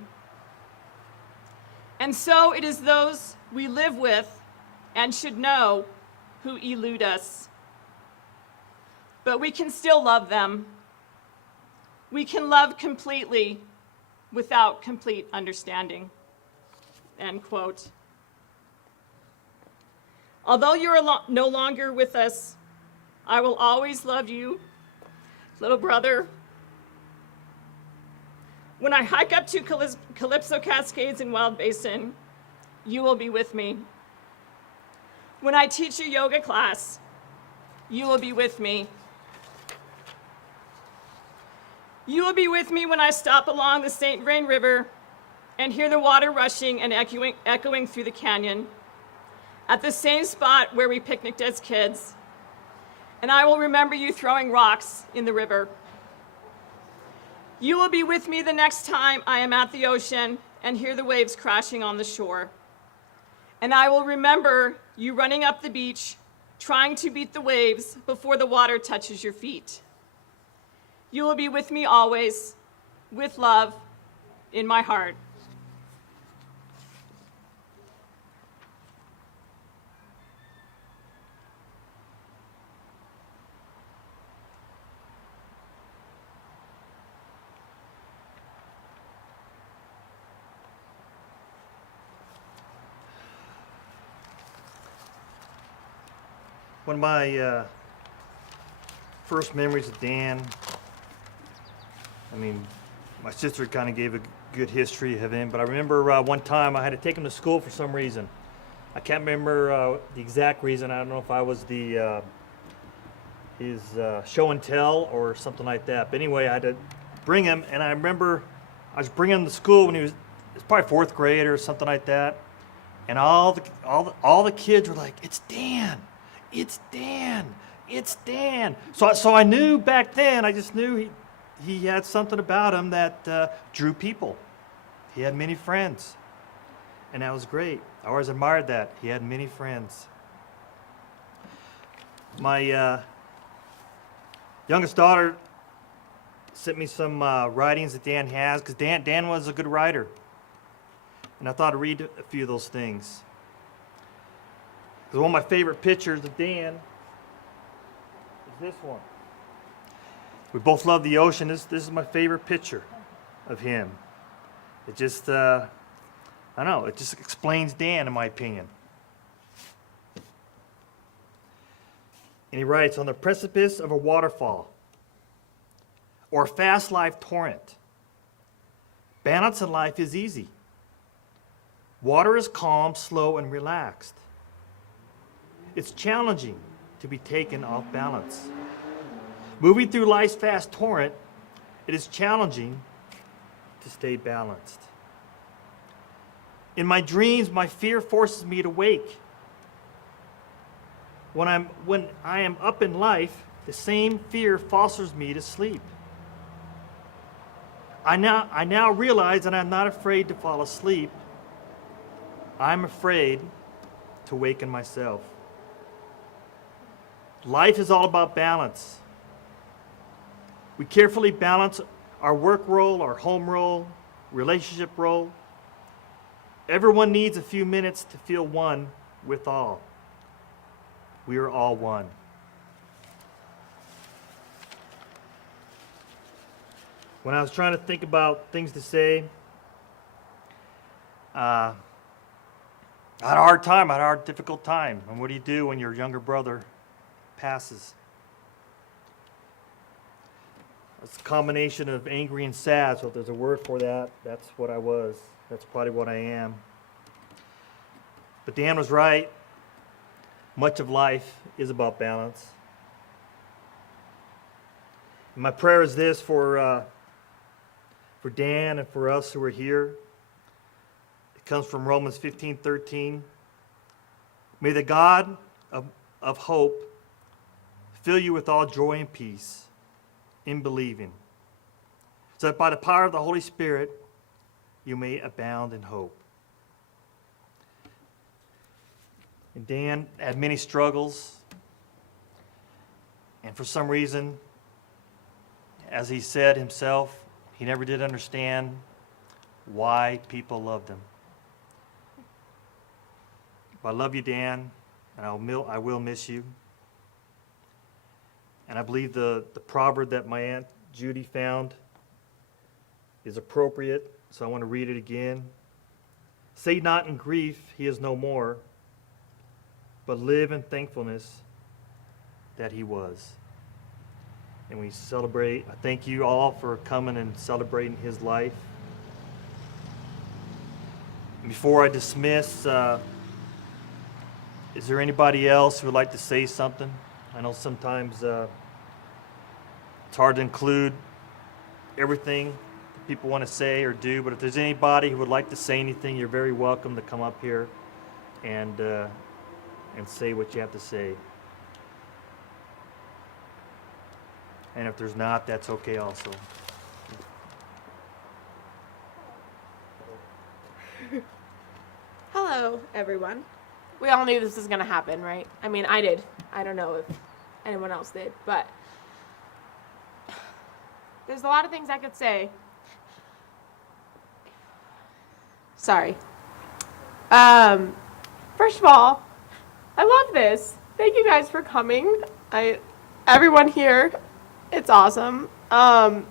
And so it is those we live with and should know who elude us." but we can still love them. We can love completely without complete understanding." End quote. Although you are no longer with us, I will always love you, little brother. When I hike up to Calypso Cascades in Wild Basin, you will be with me. When I teach a yoga class, you will be with me. You will be with me when I stop along the St. Vrain River and hear the water rushing and echoing through the canyon, at the same spot where we picnicked as kids. And I will remember you throwing rocks in the river. You will be with me the next time I am at the ocean and hear the waves crashing on the shore. And I will remember you running up the beach, trying to beat the waves before the water touches your feet. You will be with me always, with love in my heart. One of my first memories of Dan, I mean, my sister kind of gave a good history of him, but I remember one time I had to take him to school for some reason. I can't remember the exact reason. I don't know if I was his show and tell or something like that. But anyway, I had to bring him, and I remember I was bringing him to school when he was probably fourth grade or something like that, and all the kids were like, "It's Dan, it's Dan, it's Dan." So I knew back then. I just knew he had something about him that drew people. He had many friends, and that was great. I always admired that. He had many friends. My youngest daughter sent me some writings that Dan has, because Dan was a good writer. And I thought I'd read a few of those things. Because one of my favorite pictures of Dan is this one. We both love the ocean. This is my favorite picture of him. It just, I don't know, it just explains Dan, in my opinion. And he writes, "On the precipice of a waterfall or a fast life torrent, balance in life is easy. Water is calm, slow, and relaxed. It's challenging to be taken off balance. Moving through life's fast torrent, it is challenging to stay balanced. In my dreams, my fear forces me to wake. When I am up in life, the same fear fosters me to sleep. I now realize that I'm not afraid to fall asleep. I'm afraid to waken myself. Life is all about balance. We carefully balance our work role, our home role, relationship role. Everyone needs a few minutes to feel one with all. We are all one." When I was trying to think about things to say, I had a hard time. I had a difficult time. And what do you do when your younger brother passes? It's a combination of angry and sad, so if there's a word for that, that's what I was. That's probably what I am. But Dan was right. Much of life is about balance. And my prayer is this for Dan and for us who are here. It comes from Romans 15:13. "May the God of hope fill you with all joy and peace in believing, so that by the power of the Holy Spirit you may abound in hope." And Dan had many struggles, and for some reason, as he said himself, he never did understand why people loved him. But I love you, Dan, and I will miss you. And I believe the proverb that my Aunt Judy found is appropriate, so I want to read it again. Say not in grief, he is no more, but live in thankfulness that he was. And we celebrate. I thank you all for coming and celebrating his life. And before I dismiss, is there anybody else who would like to say something? I know sometimes it's hard to include everything that people want to say or do, but if there's anybody who would like to say anything, you're very welcome to come up here and say what you have to say. And if there's not, that's okay also. Hello, everyone. We all knew this was going to happen, right? I mean, I did. I don't know if anyone else did, but there's a lot of things I could say. Sorry. First of all, I love this. Thank you guys for coming. Everyone here, it's awesome. So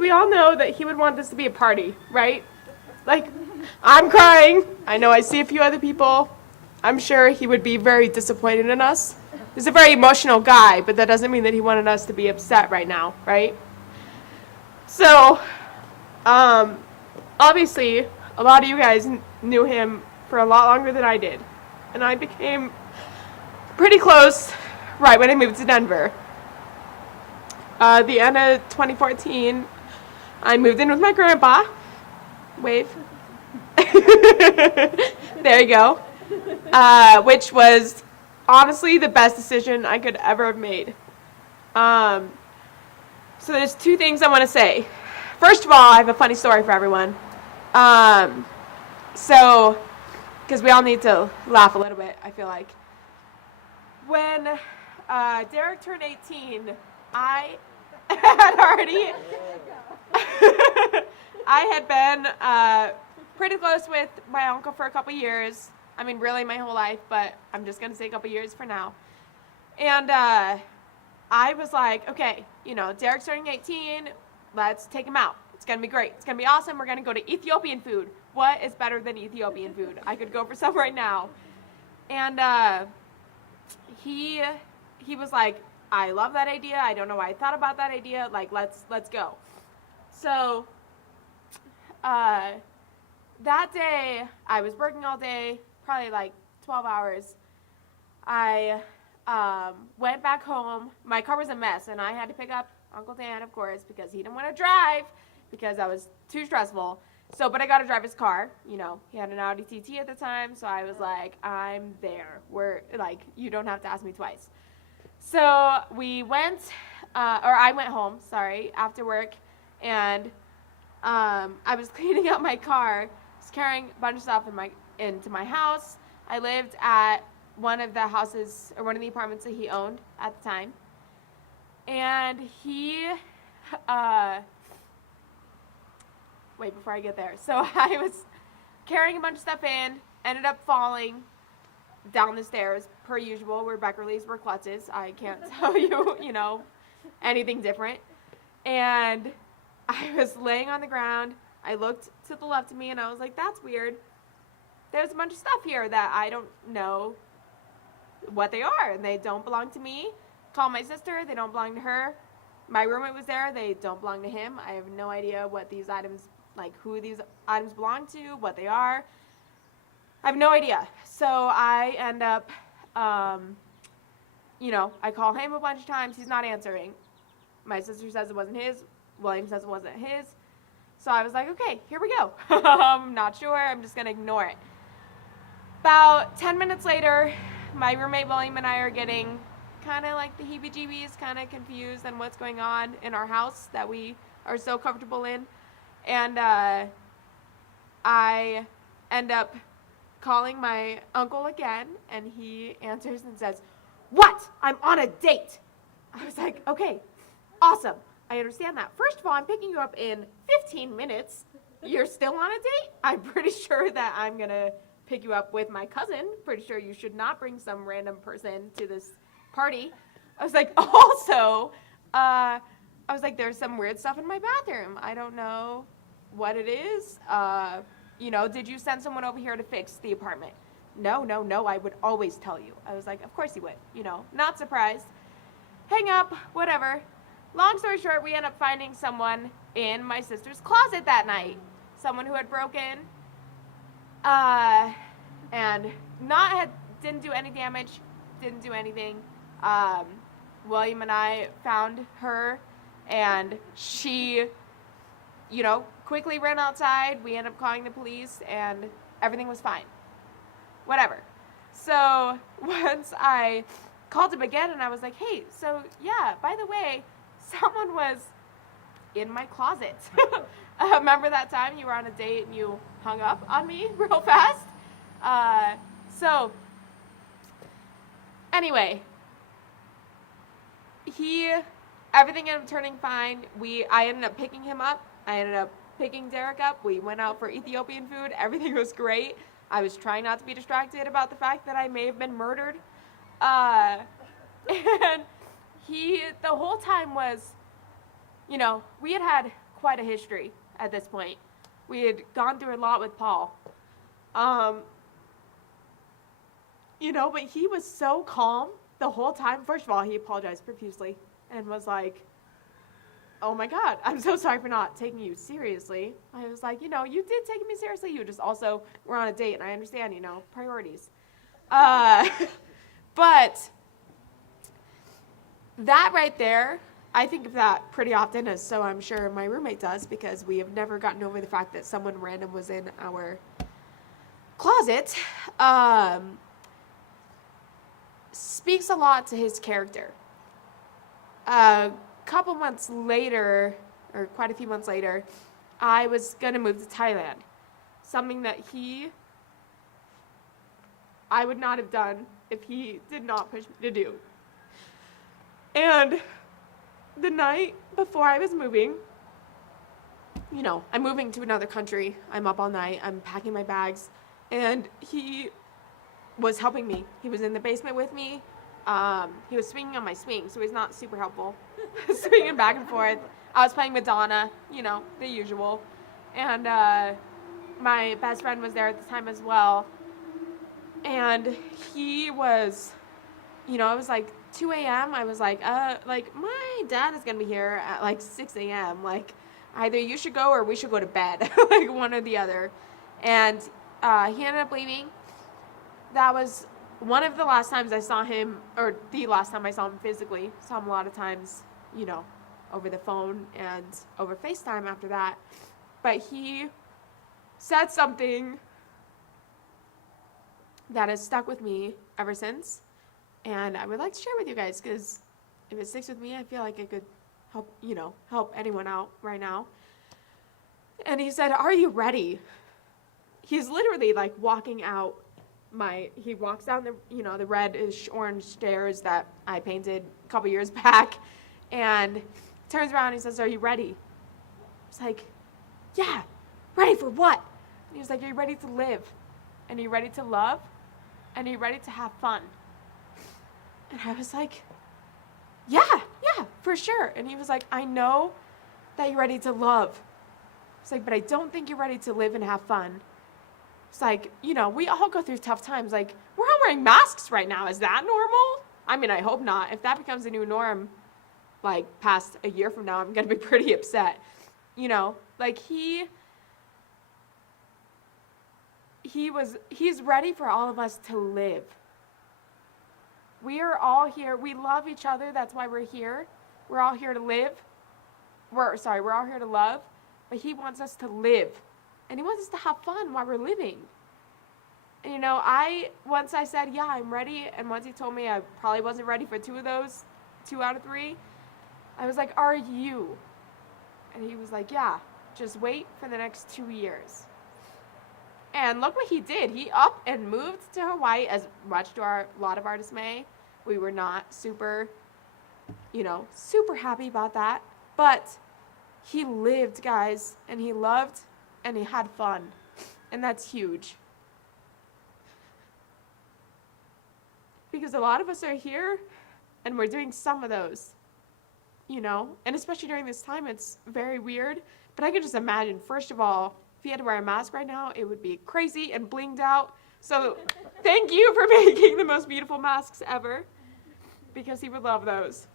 we all know that he would want this to be a party, right? Like, I'm crying. I know I see a few other people. I'm sure he would be very disappointed in us. He's a very emotional guy, but that doesn't mean that he wanted us to be upset right now, right? So, obviously, a lot of you guys knew him for a lot longer than I did. And I became pretty close right when I moved to Denver. The end of 2014, I moved in with my grandpa. Wave. There you go. Which was honestly the best decision I could ever have made. So there's two things I want to say. First of all, I have a funny story for everyone. So, because we all need to laugh a little bit, I feel like. When Derek turned 18, I had already... I had been pretty close with my uncle for a couple years. I mean, really my whole life, but I'm just going to say a couple years for now. And I was like, okay, you know, Derek's turning 18. Let's take him out. It's going to be great. It's going to be awesome. We're going to go to Ethiopian food. What is better than Ethiopian food? I could go for some right now. And he was like, I love that idea. I don't know why I thought about that idea. Like, let's go. So that day, I was working all day, probably like 12 hours. I went back home. My car was a mess, and I had to pick up Uncle Dan, of course, because he didn't want to drive because I was too stressful. So, but I got to drive his car. You know, he had an Audi TT at the time, so I was like, I'm there. You don't have to ask me twice. So we went, or I went home, after work, and I was cleaning up my car, was carrying a bunch of stuff into my house. I lived at one of the apartments that he owned at the time. And before I get there. So I was carrying a bunch of stuff in, ended up falling down the stairs, per usual, where Beckerle's were klutches. I can't tell you, anything different. And I was laying on the ground. I looked to the left of me, and I was like, that's weird. There's a bunch of stuff here that I don't know what they are, and they don't belong to me. Call my sister. They don't belong to her. My roommate was there. They don't belong to him. I have no idea what these items, who these items belong to, what they are. I have no idea. So I end up, I call him a bunch of times. He's not answering. My sister says it wasn't his. William says it wasn't his. So I was like, okay, here we go. I'm not sure. I'm just going to ignore it. About 10 minutes later, my roommate William and I are getting kind of like the heebie-jeebies, kind of confused on what's going on in our house that we are so comfortable in. And I end up calling my uncle again, and he answers and says, what? I'm on a date. I was like, okay, awesome. I understand that. First of all, I'm picking you up in 15 minutes. You're still on a date? I'm pretty sure that I'm going to pick you up with my cousin. Pretty sure you should not bring some random person to this party. I was like, also, I was like, there's some weird stuff in my bathroom. I don't know what it is. You know, did you send someone over here to fix the apartment? No, I would always tell you. I was like, of course you would, you know, not surprised. Hang up, whatever. Long story short, we end up finding someone in my sister's closet that night. Someone who had broken, and didn't do any damage, didn't do anything. William and I found her, and she, you know, quickly ran outside. We ended up calling the police, and everything was fine. Whatever. So once I called him again, and I was like, hey, so yeah, by the way, someone was in my closet. Remember that time you were on a date and you hung up on me real fast? So anyway, everything ended up turning fine. I ended up picking him up. I ended up picking Derek up. We went out for Ethiopian food. Everything was great. I was trying not to be distracted about the fact that I may have been murdered. And the whole time was, you know, we had quite a history at this point. We had gone through a lot with Paul. You know, but he was so calm the whole time. First of all, he apologized profusely and was like, oh my God, I'm so sorry for not taking you seriously. I was like, you know, you did take me seriously. You just also were on a date, and I understand, you know, priorities. But that right there, I think of that pretty often, as so I'm sure my roommate does, because we have never gotten over the fact that someone random was in our closet. Speaks a lot to his character. Couple months later, or quite a few months later, I was going to move to Thailand. Something that I would not have done if he did not push me to do. And the night before I was moving, you know, I'm moving to another country. I'm up all night. I'm packing my bags. And he was helping me. He was in the basement with me. He was swinging on my swing, so he's not super helpful. Swinging back and forth. I was playing Madonna, you know, the usual. And my best friend was there at the time as well. And he was, you know, it was like 2 a.m. I was like, my dad is going to be here at like 6 a.m. Like, either you should go or we should go to bed. Like, one or the other. And he ended up leaving. That was one of the last times I saw him, or the last time I saw him physically. Saw him a lot of times, you know, over the phone and over FaceTime after that. But he said something that has stuck with me ever since. And I would like to share with you guys, because if it sticks with me, I feel like it could help, you know, help anyone out right now. And he said, are you ready? He's literally like walking out he walks down the, you know, the reddish orange stairs that I painted a couple years back, and turns around and he says, are you ready? I was like, yeah, ready for what? And he was like, are you ready to live? And are you ready to love? And are you ready to have fun? And I was like, yeah, for sure. And he was like, I know that you're ready to love. It's like, but I don't think you're ready to live and have fun. It's like, you know, we all go through tough times. Like, we're all wearing masks right now. Is that normal? I mean, I hope not. If that becomes a new norm, like, past a year from now, I'm going to be pretty upset. You know, like, he's ready for all of us to live. We are all here. We love each other. That's why we're here. We're all here to live. We're all here to love. But he wants us to live. And he wants us to have fun while we're living. And, you know, once I said, yeah, I'm ready, and once he told me I probably wasn't ready for 2 out of 3, I was like, are you? And he was like, yeah, just wait for the next 2 years. And look what he did. He up and moved to Hawaii, as much to a lot of our dismay. We were not super happy about that. But he lived, guys, and he loved, and he had fun. And that's huge. Because a lot of us are here and we're doing some of those, you know? And especially during this time, it's very weird. But I can just imagine, first of all, if he had to wear a mask right now, it would be crazy and blinged out. So thank you for making the most beautiful masks ever, because he would love those,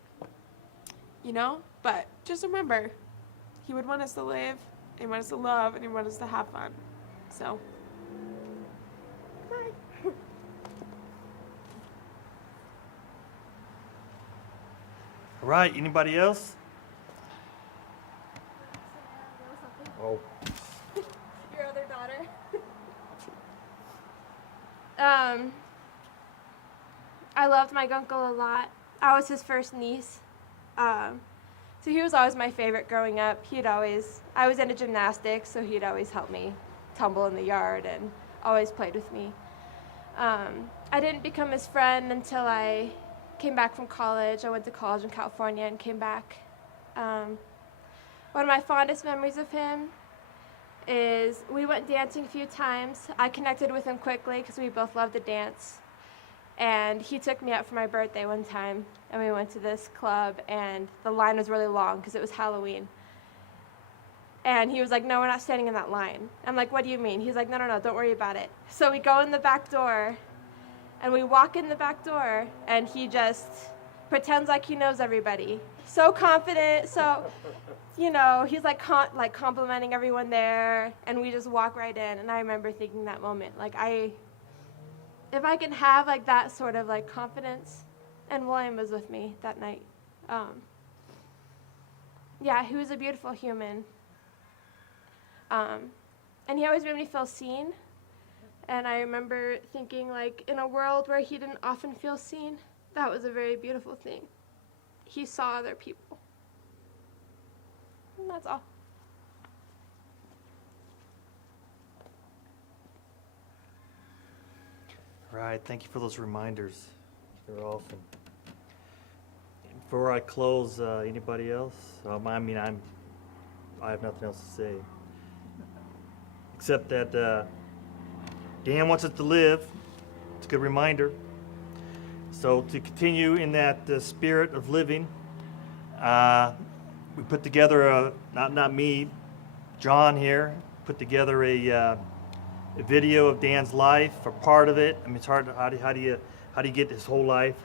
you know? But just remember, he would want us to live, and he want us to love, and he want us to have fun. So, bye. All right, anybody else? Oh. Your other daughter. I loved my uncle a lot. I was his first niece. So he was always my favorite growing up. I was into gymnastics, so he'd always help me tumble in the yard and always played with me. I didn't become his friend until I came back from college. I went to college in California and came back. One of my fondest memories of him is we went dancing a few times. I connected with him quickly because we both loved to dance. And he took me out for my birthday one time, and we went to this club, and the line was really long because it was Halloween. And he was like, no, we're not standing in that line. I'm like, what do you mean? He's like, no, don't worry about it. So we go in the back door, and we walk in the back door, and he just pretends like he knows everybody. So confident, so, you know, he's like complimenting everyone there, and we just walk right in. And I remember thinking that moment, like, if I can have like that sort of like confidence, and William was with me that night. Yeah, he was a beautiful human. And he always made me feel seen. And I remember thinking, like, in a world where he didn't often feel seen, that was a very beautiful thing. He saw other people. And that's all. Right, thank you for those reminders. They're awesome. Before I close, anybody else? I have nothing else to say. Except that Dan wants us to live. It's a good reminder. So to continue in that spirit of living, we put together not me, John here, put together a video of Dan's life, or part of it. I mean, it's hard. How do you get his whole life?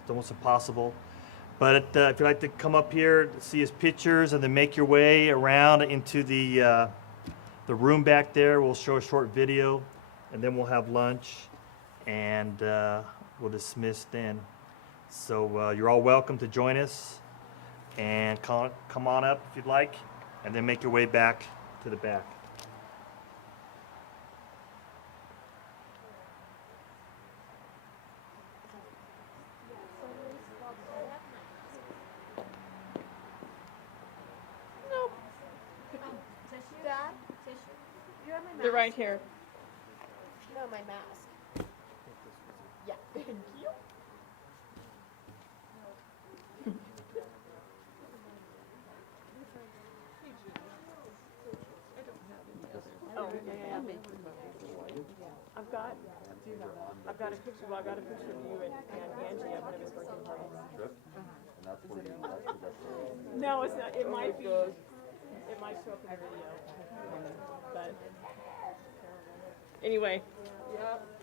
It's almost impossible. But if you'd like to come up here to see his pictures, and then make your way around into the room back there, we'll show a short video, and then we'll have lunch, and we'll dismiss then. So you're all welcome to join us, and come on up if you'd like, and then make your way back to the back. Dad, you have my mask? They're right here. No, my mask. Yeah, thank you. Oh, yeah. I've got a picture. Well, I got a picture of you and Angie at one of his birthday parties. No, it's not. It might be. It might show up in the video. But anyway. Yep.